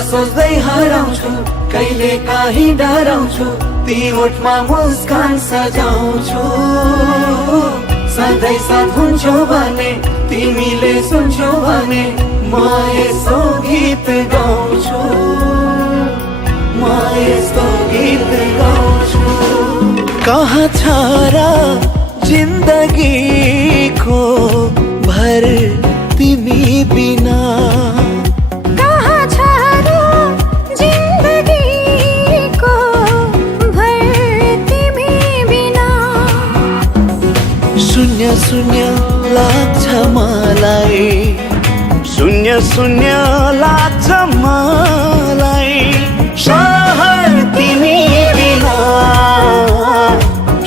सोच्दै हराउँछु, कहिले काहीँ डराउँछु, ती ओठमा मुस्कान सजाउँछु। सधैँ साथ हुन्छौ भने, तिमीले सुन्छौ भने, म यस्तो गीत गाउँछु, म यस्तो गीत गाउँछु। कहाँ छ र जिन्दगीको भर तिमी बिना, कहाँ छ र जिन्दगीको भर तिमी बिना। शून्य शून्य लाग्छ मलाई, शून्य शून्य लाग्छ मलाई, शहर तिमी बिना,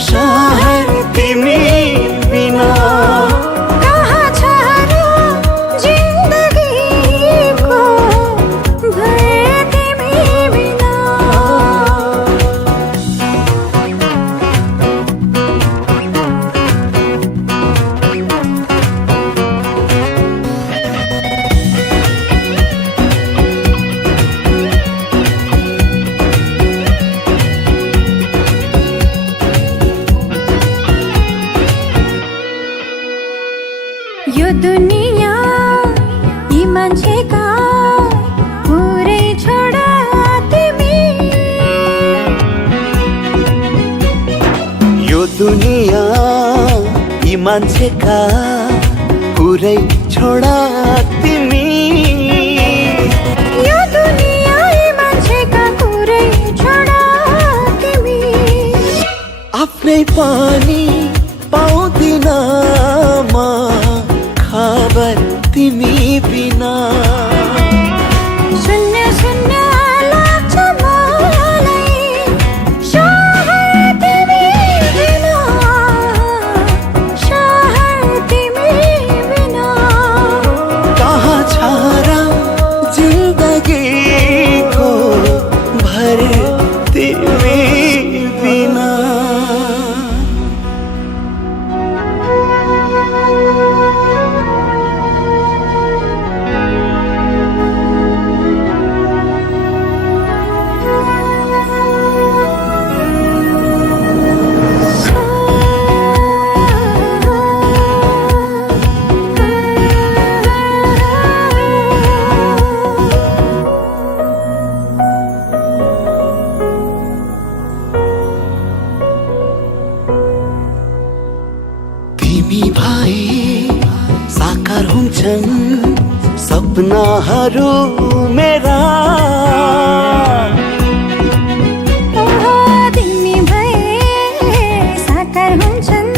शहर तिमी बिना। कहाँ छ र जिन्दगीको भर तिमी बिना। यो दुनिया यी मान्छेका पुरै छोडा तिमी। यो दुनिया यी मान्छेका पुरै छोडा तिमी। यो दुनिया यी मान्छेका पुरै छोडा तिमी। आफ्नै पनि पाउँदिन म खबर तिमी बिना। शून्य शून्य लाग्छ मलाई, शहर तिमी बिना, शहर तिमी बिना। कहाँ छ र जिन्दगीको भर तिमी बिना। तिमी भए साकार हुन्छन् सपनाहरू मेरा। तिमी भए साकार हुन्छन्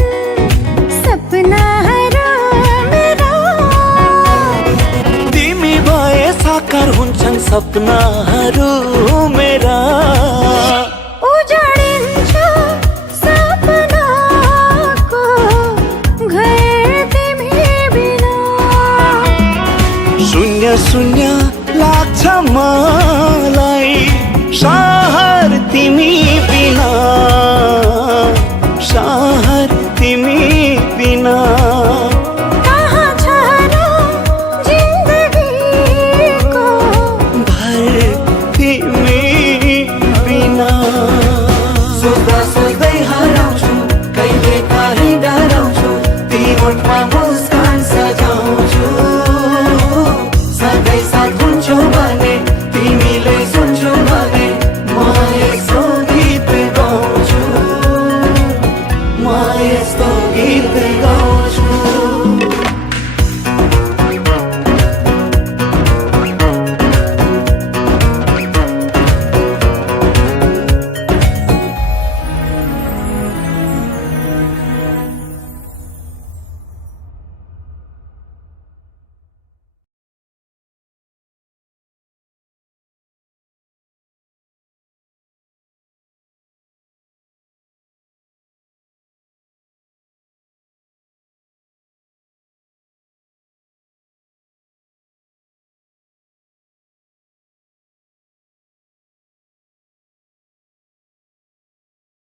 सपनाहरू मेरा। तिमी भए साकार हुन्छन् सपनाहरू मेरा। उजाडिन्छ सपनाको घर तिमी बिना। शून्य शून्य